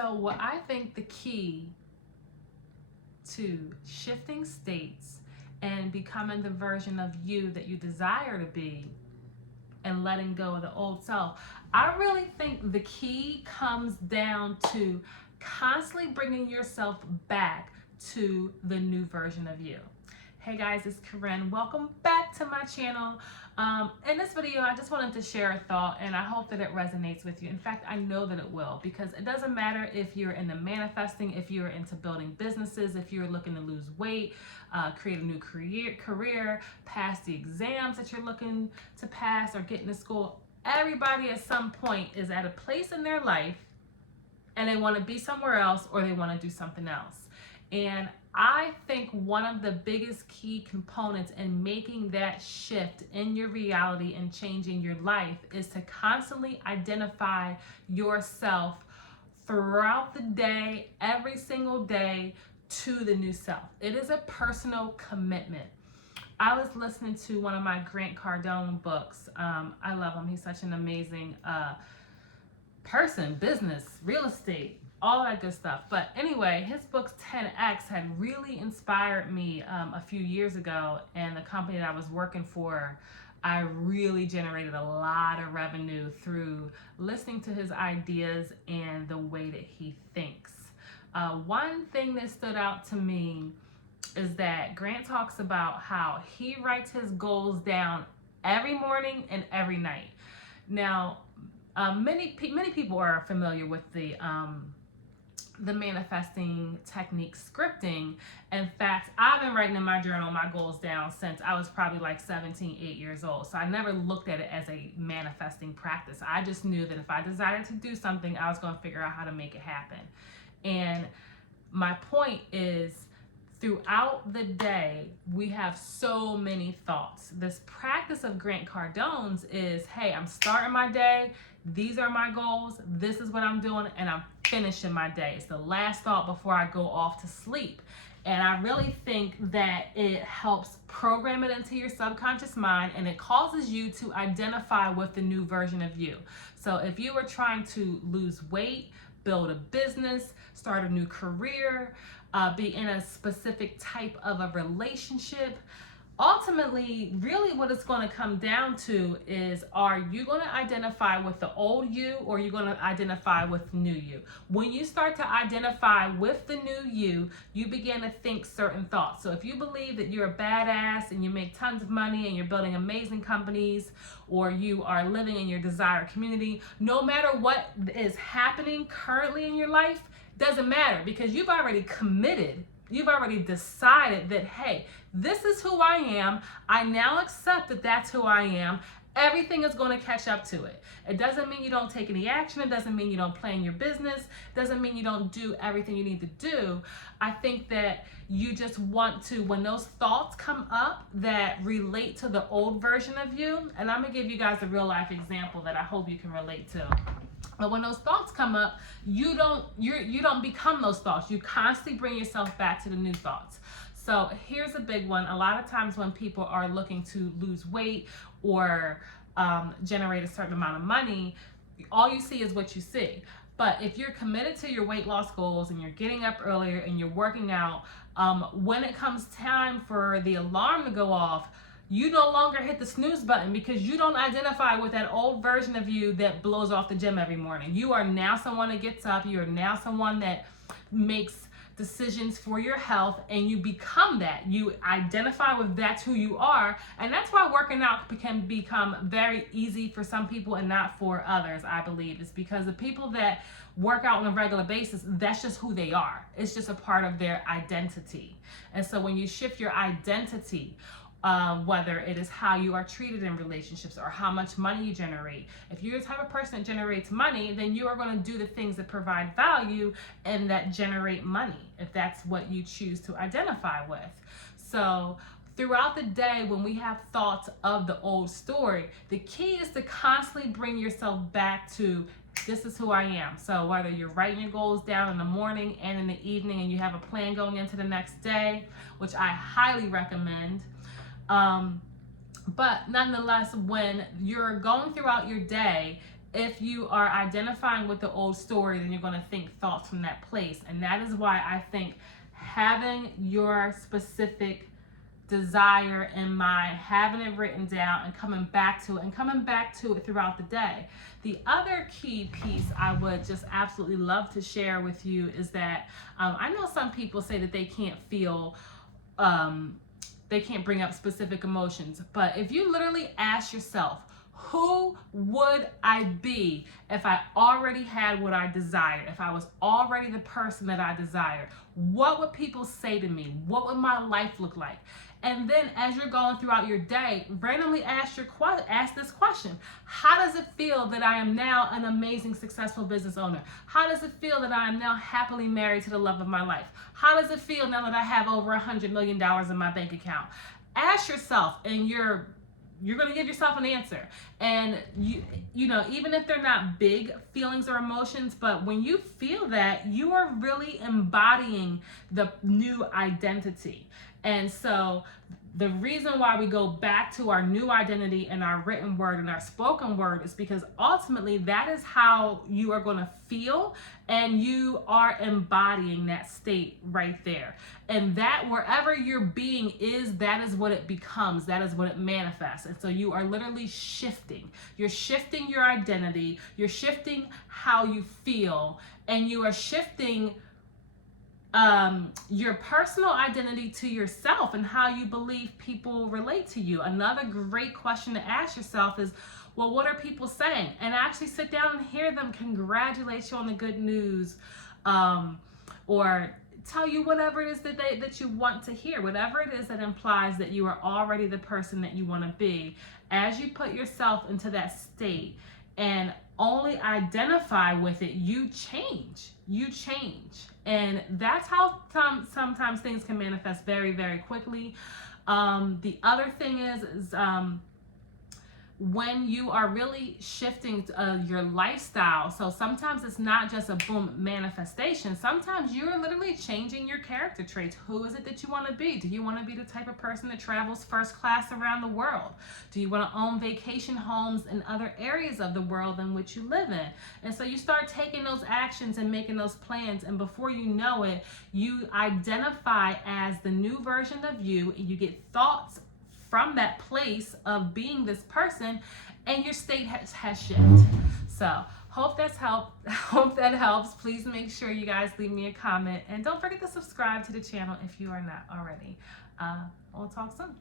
So, what I think the key to shifting states and becoming the version of you that you desire to be and letting go of the old self, I really think the key comes down to constantly bringing yourself back to the new version of you. Hey guys, it's Corinne. Welcome back to my channel. In this video, I just wanted to share a thought, and I hope that it resonates with you. In fact, I know that it will, because it doesn't matter if you're into manifesting, if you're into building businesses, if you're looking to lose weight, create a new career, pass the exams that you're looking to pass, or get into school. Everybody at some point is at a place in their life and they want to be somewhere else, or they want to do something else. And I think one of the biggest key components in making that shift in your reality and changing your life is to constantly identify yourself throughout the day, every single day, to the new self. It is a personal commitment. I was listening to one of my Grant Cardone books. I love him. He's such an amazing person, business, real estate, all that good stuff. But anyway, his book 10X had really inspired me a few years ago, and the company that I was working for, I really generated a lot of revenue through listening to his ideas and the way that he thinks. One thing that stood out to me is that Grant talks about how he writes his goals down every morning and every night. Now, many people are familiar with the manifesting technique scripting. In fact, I've been writing in my journal my goals down since I was probably like 17, 8 years old. So I never looked at it as a manifesting practice. I just knew that if I decided to do something, I was going to figure out how to make it happen. And my point is, throughout the day, we have so many thoughts. This practice of Grant Cardone's is, hey, I'm starting my day. These are my goals. This is what I'm doing, and I'm finishing my day. It's the last thought before I go off to sleep. And I really think that it helps program it into your subconscious mind, and it causes you to identify with the new version of you. So if you were trying to lose weight, build a business, start a new career, be in a specific type of a relationship, ultimately, really what it's going to come down to is, are you going to identify with the old you, or are you going to identify with new you? When you start to identify with the new you, you begin to think certain thoughts. So if you believe that you're a badass and you make tons of money and you're building amazing companies, or you are living in your desired community, no matter what is happening currently in your life, doesn't matter, because you've already committed. You've already decided that, hey, this is who I am. I now accept that that's who I am. Everything is going to catch up to it. It doesn't mean you don't take any action. It doesn't mean you don't plan your business. It doesn't mean you don't do everything you need to do. I think that you just want to, when those thoughts come up that relate to the old version of you, and I'm going to give you guys a real life example that I hope you can relate to. But when those thoughts come up, you don't become those thoughts. You constantly bring yourself back to the new thoughts. So here's a big one. A lot of times when people are looking to lose weight or generate a certain amount of money, all you see is what you see. But if you're committed to your weight loss goals and you're getting up earlier and you're working out, when it comes time for the alarm to go off, you no longer hit the snooze button, because you don't identify with that old version of you that blows off the gym every morning. You are now someone that gets up. You are now someone that makes decisions for your health, and you become that. You identify with that's who you are, and that's why working out can become very easy for some people and not for others, I believe. It's because the people that work out on a regular basis, that's just who they are. It's just a part of their identity. And so when you shift your identity, whether it is how you are treated in relationships or how much money you generate. If you're the type of person that generates money, then you are going to do the things that provide value and that generate money, if that's what you choose to identify with. So throughout the day, when we have thoughts of the old story, the key is to constantly bring yourself back to, this is who I am. So whether you're writing your goals down in the morning and in the evening, and you have a plan going into the next day, which I highly recommend. But nonetheless, when you're going throughout your day If you are identifying with the old story, then you're going to think thoughts from that place. And that is why I think having your specific desire in mind, having it written down and coming back to it throughout the day. The other key piece I would just absolutely love to share with you is that I know some people say that they can't feel, they can't bring up specific emotions, but if you literally ask yourself, who would I be if I already had what I desired? If I was already the person that I desired? What would people say to me? What would my life look like? And then as you're going throughout your day, randomly ask this question. How does it feel that I am now an amazing, successful business owner? How does it feel that I am now happily married to the love of my life? How does it feel now that I have over $100 million in my bank account? Ask yourself, and you're going to give yourself an answer. And you know, even if they're not big feelings or emotions, but when you feel that, you are really embodying the new identity. And so the reason why we go back to our new identity and our written word and our spoken word is because ultimately that is how you are going to feel, and you are embodying that state right there. And that wherever your being is, that is what it becomes, that is what it manifests. And so you are literally shifting. You're shifting your identity, you're shifting how you feel, and you are shifting your personal identity to yourself and how you believe people relate to you. Another great question to ask yourself is, well, what are people saying? And actually sit down and hear them congratulate you on the good news, or tell you whatever it is that you want to hear, whatever it is that implies that you are already the person that you want to be. As you put yourself into that state and only identify with it, you change. And that's how sometimes things can manifest very, very quickly. The other thing is when you are really shifting your lifestyle. So sometimes it's not just a boom manifestation. Sometimes you're literally changing your character traits. Who is it that you want to be? Do you want to be the type of person that travels first class around the world? Do you want to own vacation homes in other areas of the world in which you live in? And so you start taking those actions and making those plans, and before you know it, you identify as the new version of you, and you get thoughts from that place of being this person, and your state has shifted. So hope that's helped. Hope that helps. Please make sure you guys leave me a comment, and don't forget to subscribe to the channel if you are not already. We'll talk soon.